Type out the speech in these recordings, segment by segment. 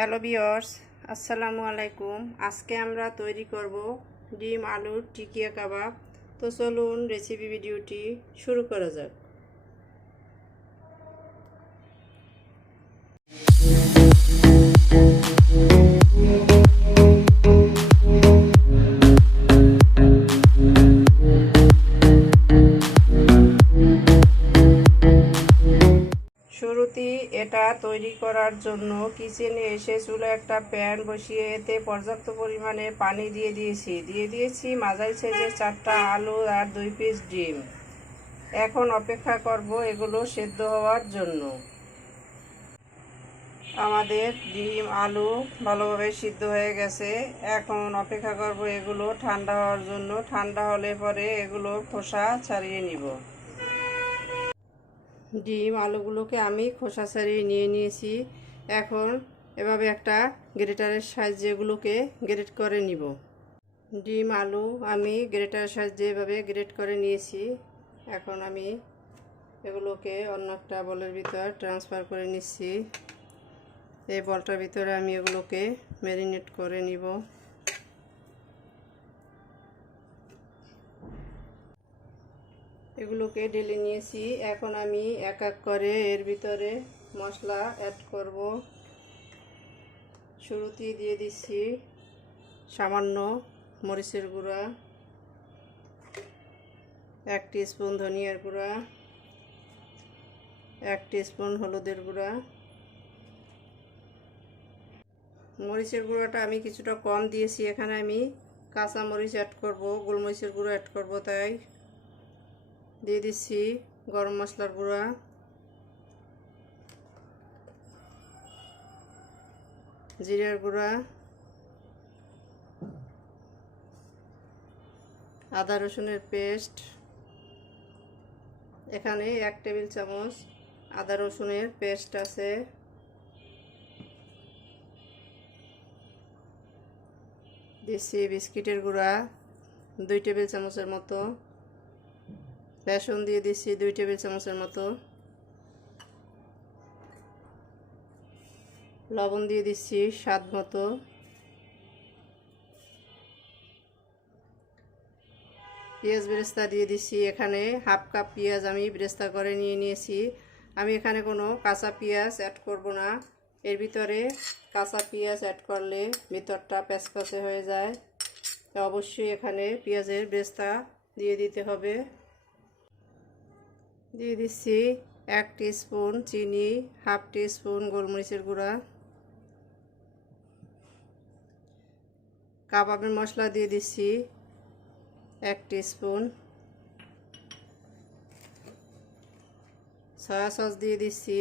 Hello বিয়র্স আসসালামু আলাইকুম। আজকে আমরা তৈরি করব ডিম, আলুর টিকিয়া কাবাব। তো চলুন রেসিপি ভিডিওটি শুরু করা যাক। শুরুতেই করার জন্য কিচেনে এসে চুলে একটা প্যান বসিয়ে এতে পর্যাপ্ত পরিমাণে পানি দিয়ে দিয়েছি। দিয়ে দিয়েছি মাঝারি সাইজের চারটা আলু আর দুই পিস ডিম। এখন অপেক্ষা করব এগুলো সেদ্ধ হওয়ার জন্য। আমাদের ডিম, আলু ভালোভাবে সিদ্ধ হয়ে গেছে। এখন অপেক্ষা করব এগুলো ঠান্ডা হওয়ার জন্য। ঠান্ডা হলে পরে এগুলো খোসা ছাড়িয়ে নিব। ডিম, আলুগুলোকে আমি খোসা ছাড়িয়ে নিয়ে নিয়েছি। এখন এভাবে একটা গ্রেটারের সাহায্যে এগুলোকে গ্রেট করে নিব। ডিম, আলু আমি গ্রেটারের সাহায্যে এভাবে গ্রেট করে নিয়েছি, এখন আমি এগুলোকে অন্য একটা বলের ভিতর ট্রান্সফার করে নিচ্ছি। এই বলটার ভিতরে আমি এগুলোকে ম্যারিনেট করে নিব। এগুলোকে ঢেলে নিয়েছি। এখন আমি এক এক করে এর ভিতরে মশলা অ্যাড করব। শুরুতেই দিয়ে দিচ্ছি সামান্য মরিচের গুঁড়া, এক স্পুন ধনিয়ার গুঁড়া, এক স্পুন হলুদের গুঁড়া। মরিচের গুঁড়োটা আমি কিছুটা কম দিয়েছি। এখানে আমি কাঁচা মরিচ অ্যাড করব, গোলমরিচের গুঁড়ো অ্যাড করব তাই। দিয়ে দিচ্ছি গরম মশলার গুঁড়া। জিরার গুঁড়া। আদা রসুনের পেস্ট। এখানে এক টেবিল চামচ আদা রসুনের পেস্ট আছে। দিচ্ছি বিস্কিটের গুঁড়া, দুই টেবিল চামচের মতো। বেসন দিয়ে দিচ্ছি দুই টেবিল চামচের মতো। লবণ দিয়ে দিচ্ছি স্বাদ মতো। পেঁয়াজ বেরেস্তা দিয়ে দিচ্ছি এখানে হাফ কাপ পেঁয়াজ আমি বেরেস্তা করে নিয়ে নিয়েছি। আমি এখানে কোনো কাঁচা পেঁয়াজ অ্যাড করব না। এর ভিতরে কাঁচা পেঁয়াজ অ্যাড করলে ভিতরটা প্যাচপ্যাচে হয়ে যায়। অবশ্যই এখানে পেঁয়াজের বেরেস্তা দিয়ে দিতে হবে। দিয়ে দিচ্ছি এক স্পুন চিনি হাফ স্পুন গোলমরিচের গুঁড়া। কাবাবের মশলা দিয়ে দিচ্ছি এক স্পুন সয়া সস দিয়ে দিচ্ছি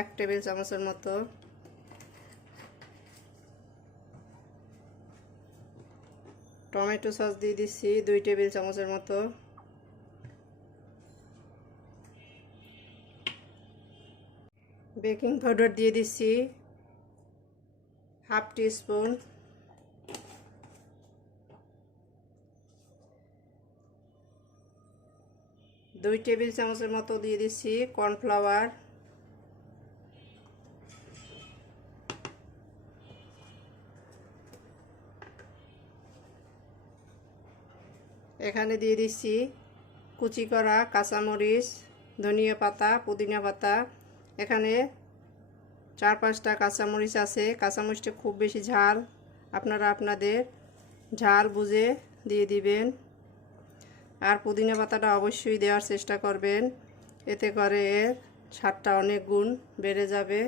এক টেবিল চামচের মতো। টমেটো সস দিয়ে দিচ্ছি দুই টেবিল চামচের মতো। বেকিং পাউডার দিয়ে দিচ্ছি হাফ টি স্পুন দুই টেবিল চামচের মতো দিয়ে দিচ্ছি কর্নফ্লাওয়ার। এখানে দিয়ে দিচ্ছি কুচি করা কাঁচামরিচ, ধনিয়া পাতা, পুদিনা পাতা। এখানে চার পাঁচটা কাঁচামরিচ আছে। কাঁচামরিচটা খুব বেশি ঝাল। আপনারা আপনাদের ঝাল বুঝে দিয়ে দিবেন। আর পুদিনা পাতাটা অবশ্যই দেওয়ার চেষ্টা করবেন। এতে করে এর স্বাদটা অনেক গুণ বেড়ে যাবে।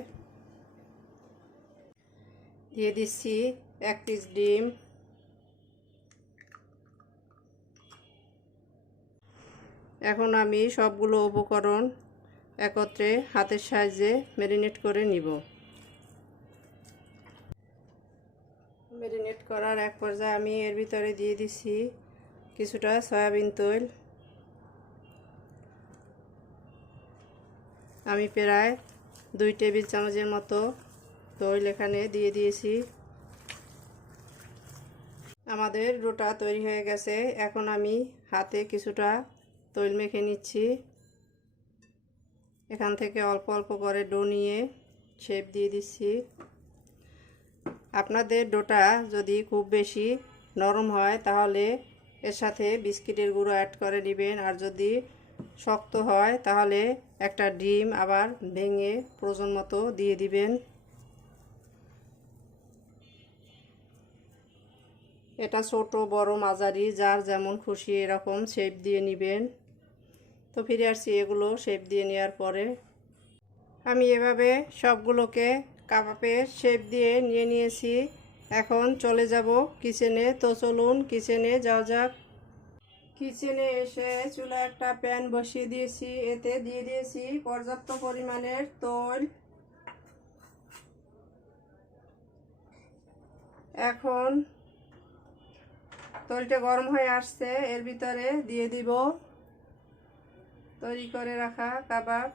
দিয়ে দিচ্ছি এক পিস ডিম। এখন আমি সবগুলো উপকরণ একত্রে হাতের সাহায্যে ম্যারিনেট করে নিব। ম্যারিনেট করার এক পর্যায়ে আমি এর ভিতরে দিয়ে দিচ্ছি কিছুটা সয়াবিন তৈল। আমি প্রায় দুই টেবিল চামচের মতো তৈল এখানে দিয়ে দিয়েছি। আমাদের রোটা তৈরি হয়ে গেছে। এখন আমি হাতে কিছুটা তৈল মেখে নিচ্ছি। এখান থেকে অল্প অল্প করে ডো নিয়ে শেপ দিয়ে দিচ্ছি। আপনাদের ডোটা যদি খুব বেশি নরম হয়, তাহলে এর সাথে বিস্কিটের গুঁড়ো অ্যাড করে নেবেন। আর যদি শক্ত হয়, তাহলে একটা ডিম আবার ভেঙে প্রয়োজন মতো দিয়ে দিবেন। এটা ছোট, বড় মাঝারি, যার যেমন খুশি এরকম শেপ দিয়ে নেবেন। তো ফিরে আসছি এগুলো শেপ দিয়ে নেওয়ার পরে। আমি এভাবে সবগুলোকে কাবাবের শেপ দিয়ে নিয়ে নিয়েছি। এখন চলে যাব কিচেনে তো চলুন কিচেনে যাওয়া যাক। কিচেনে এসে চুলা একটা প্যান বসিয়ে দিয়েছি। এতে দিয়ে দিয়েছি পর্যাপ্ত পরিমাণের তৈল। এখন তৈলটা গরম হয়ে আসছে। এর ভিতরে দিয়ে দিব তৈরি করে রাখা কাবাব।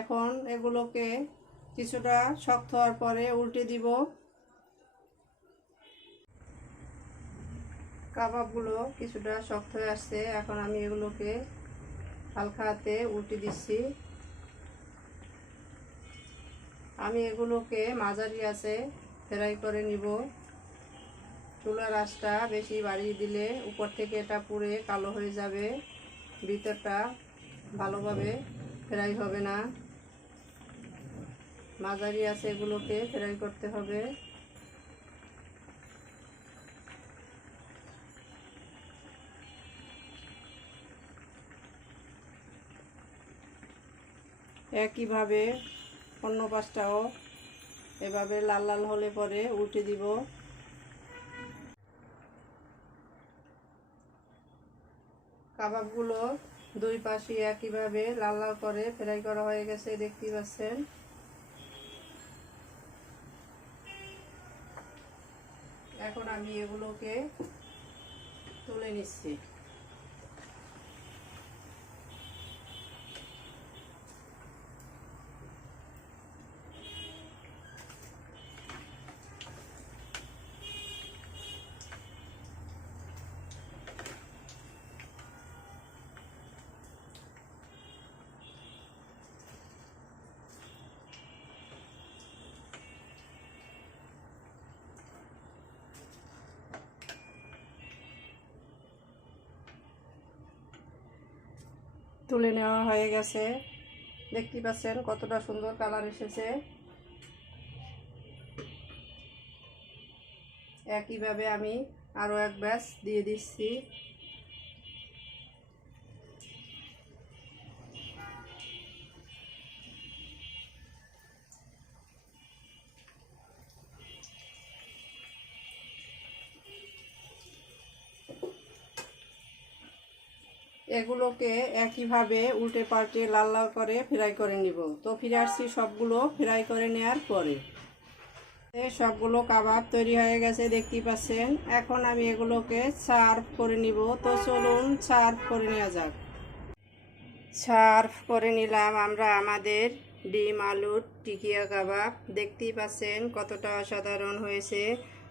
এখন এগুলোকে কিছুটা শক্ত হওয়ার পরে উল্টে দিব। কাবাবগুলো কিছুটা শক্ত হয়ে আসছে। এখন আমি এগুলোকে হালকা হাতে উল্টে দিচ্ছি। আমি এগুলোকে মাঝারি আছে, ফ্রাই করে নিব। চুলার আঁচটা বেশি বাড়িয়ে দিলে উপর থেকে এটা পুড়ে কালো হয়ে যাবে, ভিতরটা ভালোভাবে ফ্রাই হবে না। মাঝারি আছে এগুলোকে ফ্রাই করতে হবে। একইভাবে অন্য পাশটাও এভাবে লাল লাল হলে পরে উল্টে দিব। কাবাবগুলো দুই পাশে একইভাবে লাল লাল করে ফ্রাই করা হয়ে গেছে, দেখতেই পাচ্ছেন। এখন আমি এগুলোকে তুলে নিচ্ছি। তুলে নেওয়া হয়ে গেছে। দেখতে পাচ্ছেন কতটা সুন্দর কালার এসেছে। একইভাবে আমি আরও এক ব্যাস দিয়ে দিচ্ছি। এগুলোকে একইভাবে উল্টে পাল্টে লাল লাল করে ফ্রাই করে নিব। তো ফিরে আসছি সবগুলো ফ্রাই করে নেওয়ার পরে। সবগুলো কাবাব তৈরি হয়ে গেছে, দেখতেই পাচ্ছেন। এখন আমি এগুলোকে সার্ভ করে নিব। তো চলুন সার্ভ করে নেওয়া যাক। সার্ভ করে নিলাম আমরা আমাদের ডিম, আলুর টিকিয়া কাবাব। দেখতেই পাচ্ছেন কতটা অসাধারণ হয়েছে।